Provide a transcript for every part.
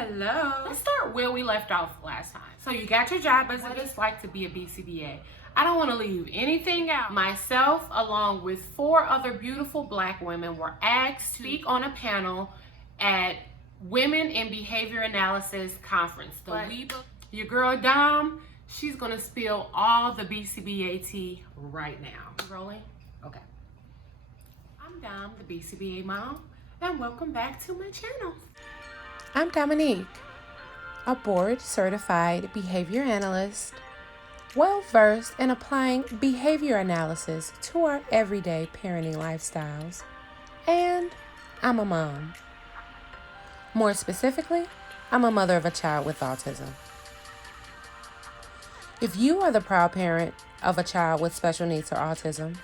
Hello. Let's start where we left off last time. So you got your job as what it's like to be a BCBA. I don't want to leave anything out. Myself, along with 4 other beautiful black women, were asked to speak on a panel at Women in Behavior Analysis Conference. Your girl Dom, she's going to spill all the BCBA tea right now. Rolling? Okay. I'm Dom, the BCBA mom, and welcome back to my channel. I'm Dominique, a Board Certified Behavior Analyst, well-versed in applying behavior analysis to our everyday parenting lifestyles, and I'm a mom. More specifically, I'm a mother of a child with autism. If you are the proud parent of a child with special needs or autism,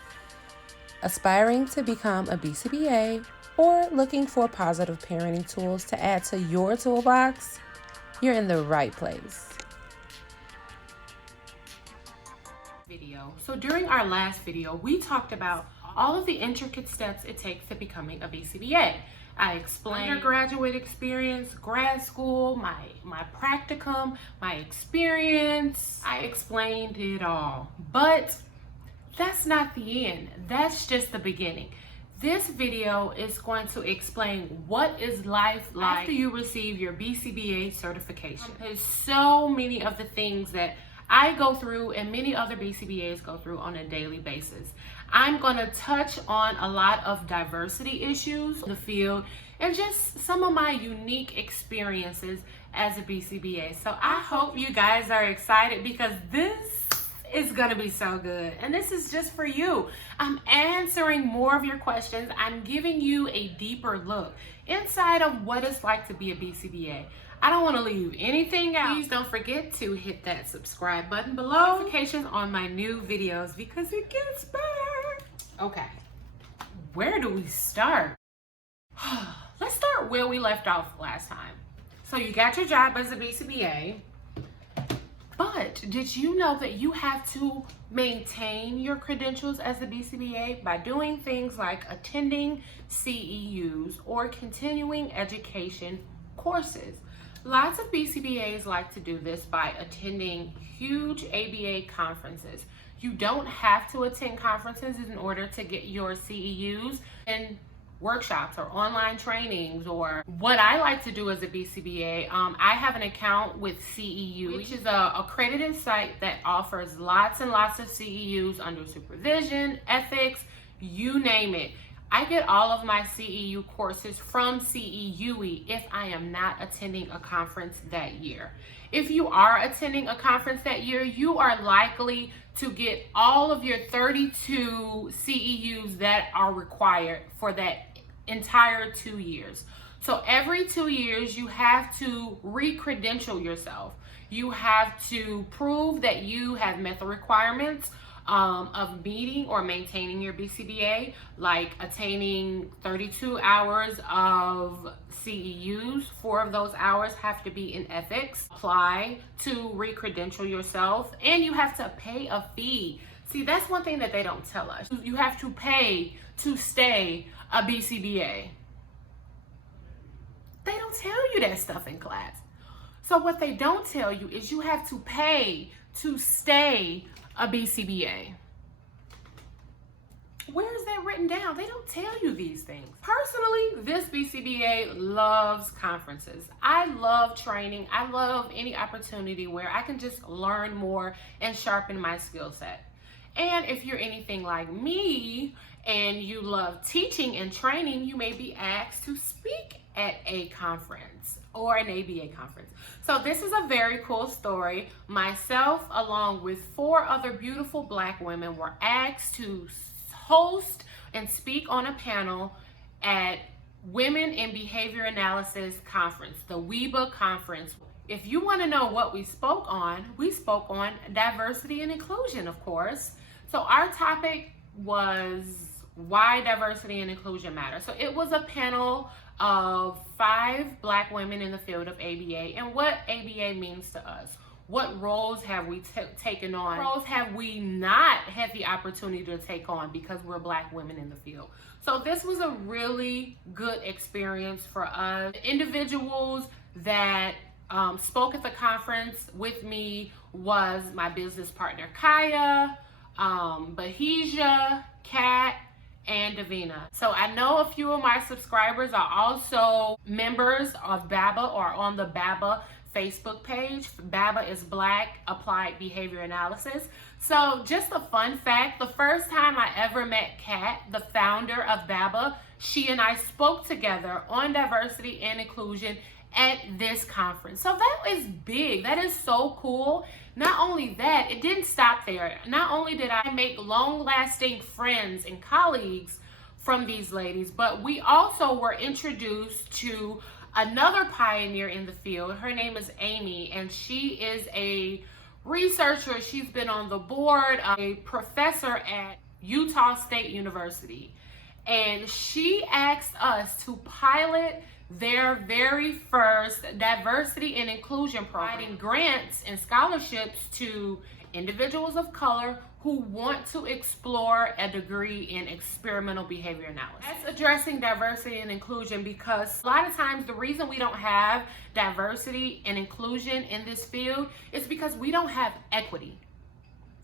aspiring to become a BCBA, or looking for positive parenting tools to add to your toolbox, you're in the right place. So during our last video, we talked about all of the intricate steps it takes to becoming a BCBA. I explained undergraduate experience, grad school, my practicum, my experience. I explained it all. But that's not the end. That's just the beginning. This video is going to explain what is life like after you receive your BCBA certification. There's so many of the things that I go through and many other BCBAs go through on a daily basis. I'm going to touch on a lot of diversity issues in the field and just some of my unique experiences as a BCBA. So I hope you guys are excited because this is gonna be so good, and this is just for you. I'm answering more of your questions. I'm giving you a deeper look inside of what it's like to be a BCBA. I don't want to leave anything out. Please don't forget to hit that subscribe button below, notifications on my new videos, because it gets better. Okay, where do we start? Let's start where we left off last time. So you got your job as a BCBA. But did you know that you have to maintain your credentials as a BCBA by doing things like attending CEUs or continuing education courses? Lots of BCBAs like to do this by attending huge ABA conferences. You don't have to attend conferences in order to get your CEUs and workshops or online trainings. Or what I like to do as a BCBA, I have an account with CEU, which is a accredited site that offers lots and lots of CEUs under supervision, ethics, you name it. I get all of my CEU courses from CEUE if I am not attending a conference that year. If you are attending a conference that year, you are likely to get all of your 32 CEUs that are required for that entire 2 years. So every 2 years, you have to re-credential yourself. You have to prove that you have met the requirements of meeting or maintaining your BCBA, like attaining 32 hours of CEUs. 4 of those hours have to be in ethics. Apply to re-credential yourself, and you have to pay a fee. See, that's one thing that they don't tell us. You have to pay to stay a BCBA. They don't tell you that stuff in class. So what they don't tell you is you have to pay to stay a BCBA. Where is that written down? They don't tell you these things. Personally, this BCBA loves conferences. I love training. I love any opportunity where I can just learn more and sharpen my skill set. And if you're anything like me and you love teaching and training, you may be asked to speak at a conference or an ABA conference. So this is a very cool story. Myself, along with 4 other beautiful black women, were asked to host and speak on a panel at Women in Behavior Analysis Conference, the WEBA conference. If you want to know what we spoke on diversity and inclusion, of course. So our topic was why diversity and inclusion matter. So it was a panel of 5 black women in the field of ABA and what ABA means to us. What roles have we taken on? What roles have we not had the opportunity to take on because we're black women in the field? So this was a really good experience for us. Individuals that spoke at the conference with me was my business partner Kaya, Bahija, Kat, and Davina. So I know a few of my subscribers are also members of BABA or on the BABA Facebook page. BABA is Black Applied Behavior Analysis. So just a fun fact, the first time I ever met Kat, the founder of BABA, she and I spoke together on diversity and inclusion at this conference. So that is big. That is so cool. Not only that, it didn't stop there. Not only did I make long-lasting friends and colleagues from these ladies, but we also were introduced to another pioneer in the field. Her name is Amy, and she is a researcher. She's been on the board, a professor at Utah State University. And she asked us to pilot their very first diversity and inclusion program, providing grants and scholarships to individuals of color who want to explore a degree in experimental behavior analysis. That's addressing diversity and inclusion, because a lot of times the reason we don't have diversity and inclusion in this field is because we don't have equity.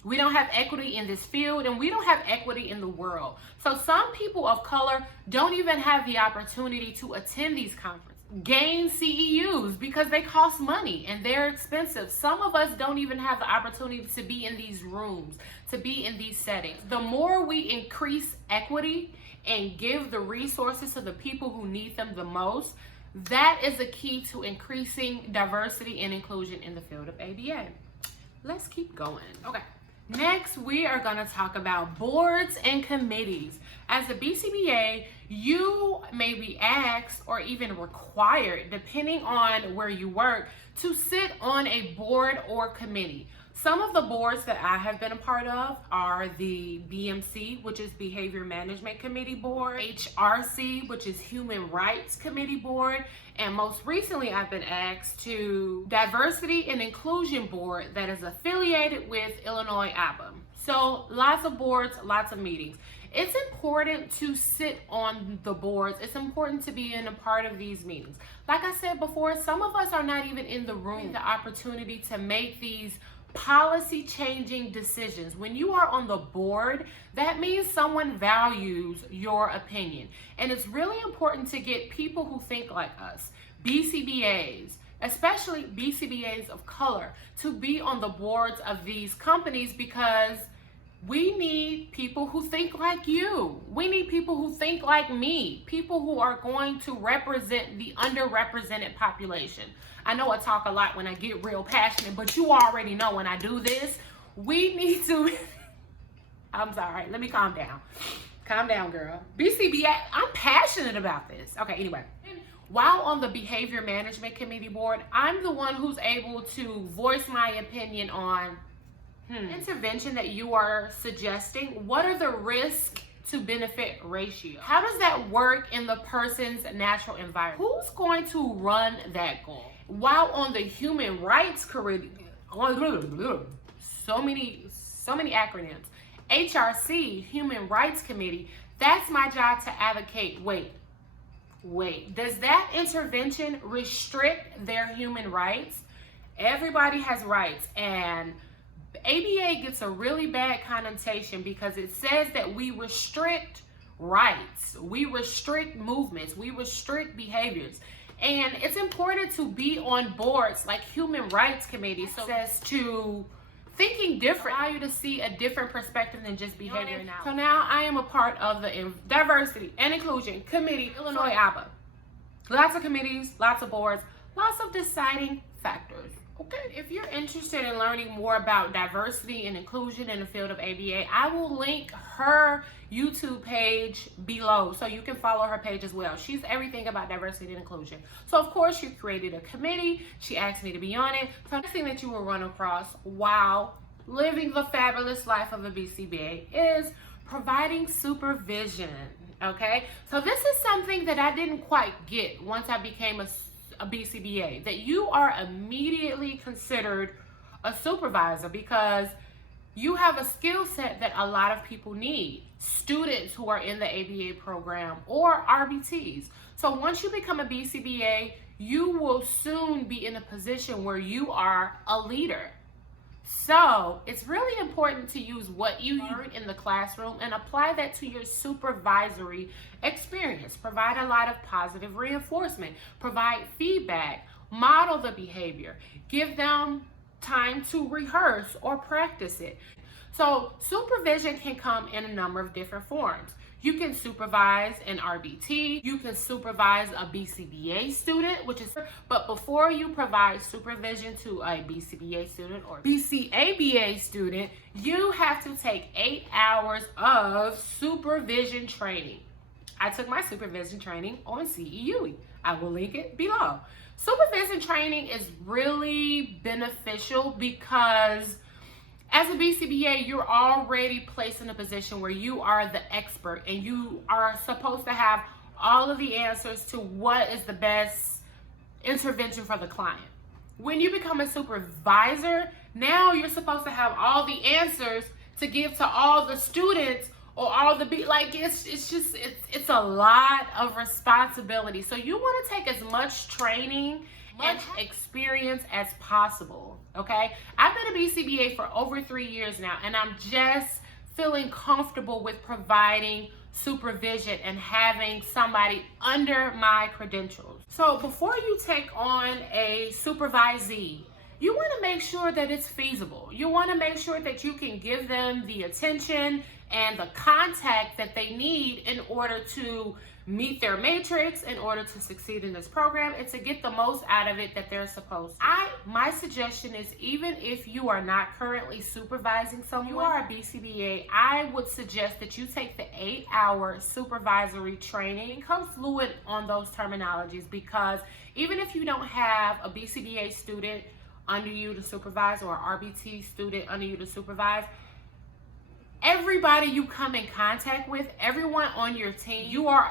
We don't have equity in this field, and we don't have equity in the world. So some people of color don't even have the opportunity to attend these conferences, gain CEUs, because they cost money and they're expensive. Some of us don't even have the opportunity to be in these rooms, to be in these settings. The more we increase equity and give the resources to the people who need them the most, that is the key to increasing diversity and inclusion in the field of ABA. Let's keep going. Okay. Next, we are going to talk about boards and committees. As a BCBA, you may be asked or even required, depending on where you work, to sit on a board or committee. Some of the boards that I have been a part of are the BMC, which is Behavior Management Committee Board, HRC, which is Human Rights Committee Board, and most recently I've been asked to Diversity and Inclusion Board that is affiliated with Illinois IEPs. So lots of boards, lots of meetings. It's important to sit on the boards. It's important to be in a part of these meetings. Like I said before, some of us are not even in the room. The opportunity to make these policy changing decisions. When you are on the board, that means someone values your opinion. And it's really important to get people who think like us, BCBAs, especially BCBAs of color, to be on the boards of these companies, because we need people who think like you. We need people who think like me, people who are going to represent the underrepresented population. I know I talk a lot when I get real passionate, but you already know when I do this, we need to, I'm sorry, let me calm down. Calm down, girl. BCBA, I'm passionate about this. Okay, anyway. While on the Behavior Management Committee Board, I'm the one who's able to voice my opinion on intervention that you are suggesting. What are the risk to benefit ratio? How does that work in the person's natural environment? Who's going to run that goal? While on the Human Rights Committee, so many acronyms. HRC, Human Rights Committee, that's my job to advocate. Wait, does that intervention restrict their human rights? Everybody has rights, and ABA gets a really bad connotation because it says that we restrict rights, we restrict movements, we restrict behaviors. And it's important to be on boards like Human Rights Committee, so as to thinking different, allow you to see a different perspective than just behavior analysis. So now I am a part of the Diversity and Inclusion Committee, Illinois IEPs. Lots of committees, lots of boards, lots of deciding factors. Okay, if you're interested in learning more about diversity and inclusion in the field of ABA, I will link her YouTube page below so you can follow her page as well. She's everything about diversity and inclusion. So of course she created a committee. She asked me to be on it. So the thing that you will run across while living the fabulous life of a BCBA is providing supervision. Okay, so this is something that I didn't quite get once I became a BCBA, that you are immediately considered a supervisor because you have a skill set that a lot of people need, students who are in the ABA program or RBTs. So once you become a BCBA, you will soon be in a position where you are a leader. So it's really important to use what you learned in the classroom and apply that to your supervisory experience. Provide a lot of positive reinforcement, provide feedback, model the behavior, give them time to rehearse or practice it. So supervision can come in a number of different forms. You can supervise an RBT, you can supervise a BCBA student, but before you provide supervision to a BCBA student or BCABA student, you have to take 8 hours of supervision training. I took my supervision training on CEUE. I will link it below. Supervision training is really beneficial because as a BCBA, you're already placed in a position where you are the expert and you are supposed to have all of the answers to what is the best intervention for the client. When you become a supervisor, now you're supposed to have all the answers to give to all the students or all the it's a lot of responsibility. So you want to take as much training and experience as possible, okay? I've been a BCBA for over 3 years now, and I'm just feeling comfortable with providing supervision and having somebody under my credentials. So before you take on a supervisee, you want to make sure that it's feasible. You want to make sure that you can give them the attention and the contact that they need in order to meet their matrix, in order to succeed in this program, and to get the most out of it that they're supposed to. My suggestion is, even if you are not currently supervising someone, you are a BCBA, I would suggest that you take the 8-hour supervisory training. Become fluid on those terminologies, because even if you don't have a BCBA student under you to supervise or an RBT student under you to supervise, everybody you come in contact with, everyone on your team, you are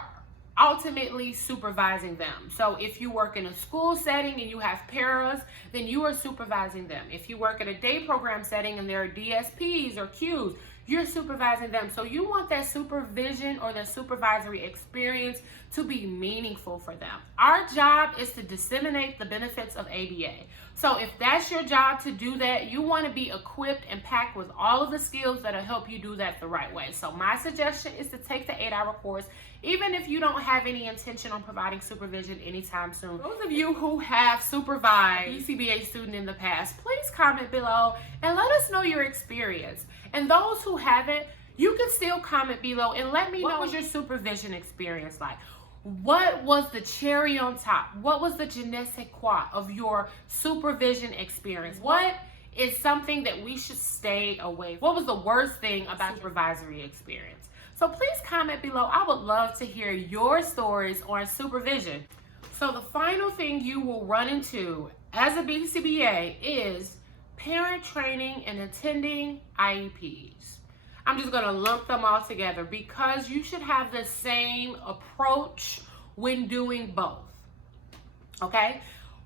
ultimately supervising them. So if you work in a school setting and you have paras, then you are supervising them. If you work at a day program setting and there are DSPs or Qs, you're supervising them. So you want that supervision or the supervisory experience to be meaningful for them. Our job is to disseminate the benefits of ABA. So if that's your job to do that, you want to be equipped and packed with all of the skills that'll help you do that the right way. So my suggestion is to take the 8-hour course, even if you don't have any intention on providing supervision anytime soon. Those of you who have supervised a BCBA student in the past, please comment below and let us know your experience. And those who haven't, you can still comment below and let me know what was your supervision experience like. What was the cherry on top? What was the je ne sais quoi of your supervision experience? What is something that we should stay away from? What was the worst thing about supervisory experience? So please comment below. I would love to hear your stories on supervision. So the final thing you will run into as a BCBA is parent training and attending IEPs. I'm just going to lump them all together because you should have the same approach when doing both, okay?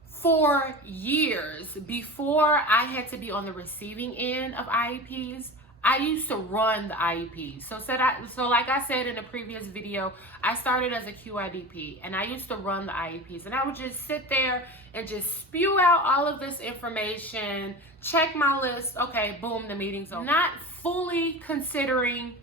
For years, before I had to be on the receiving end of IEPs, I used to run the IEPs. So like I said in a previous video, I started as a QIDP and I used to run the IEPs, and I would just sit there and just spew out all of this information, check my list, okay, boom, the meeting's over. Not fully considering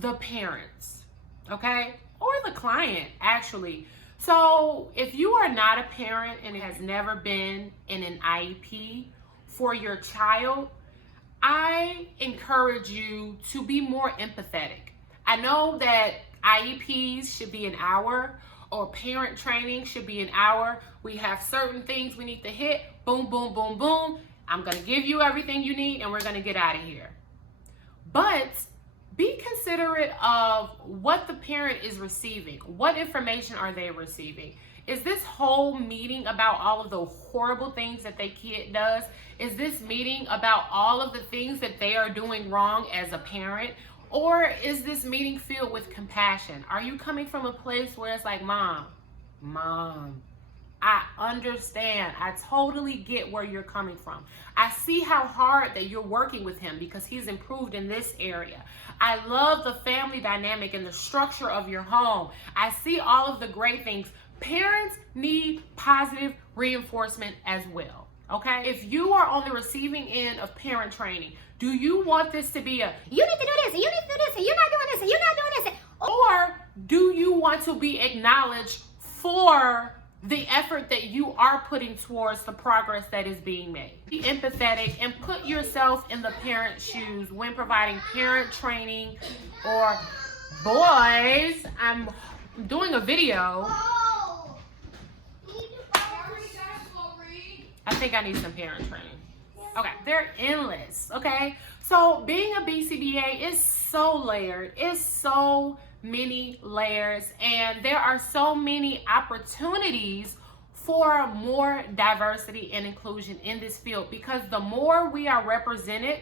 the parents, okay, or the client actually. So if you are not a parent and it has never been in an IEP for your child, I encourage you to be more empathetic. I know that IEPs should be an hour, or parent training should be an hour. We have certain things we need to hit, boom, boom, boom, boom. I'm gonna give you everything you need and we're gonna get out of here. But be considerate of what the parent is receiving. What information are they receiving? Is this whole meeting about all of the horrible things that their kid does? Is this meeting about all of the things that they are doing wrong as a parent? Or is this meeting filled with compassion? Are you coming from a place where it's like, Mom, I understand. I totally get where you're coming from. I see how hard that you're working with him because he's improved in this area. I love the family dynamic and the structure of your home. I see all of the great things. parents need positive reinforcement as well, okay? If you are on the receiving end of parent training, do you want this to be a, you need to do this, and you need to do this, and you're not doing this, and you're not doing this, or do you want to be acknowledged for the effort that you are putting towards the progress that is being made? Be empathetic and put yourself in the parent shoes when providing parent training. Or boys, I'm doing a video. I think I need some parent training. Okay, they're endless, okay? So being a BCBA is so layered. It's so many layers, and there are so many opportunities for more diversity and inclusion in this field, because the more we are represented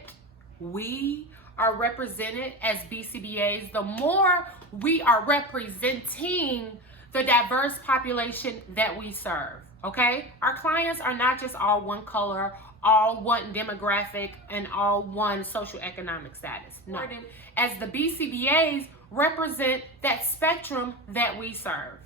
as BCBAs, the more we are representing the diverse population that we serve, okay? Our clients are not just all one color, all one demographic, and all one socioeconomic status. No. As the BCBAs represent that spectrum that we serve.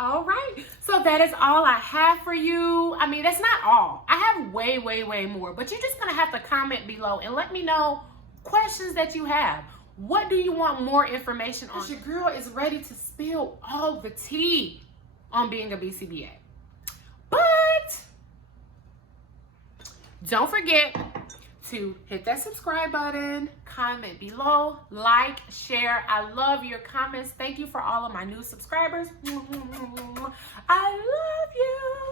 All right, so that is all I have for you. I mean, that's not all. I have way, way, way more, but you're just gonna have to comment below and let me know questions that you have. What do you want more information on? Your girl is ready to spill all the tea on being a BCBA. But don't forget to hit that subscribe button, comment below, like, share. I love your comments. Thank you for all of my new subscribers. I love you.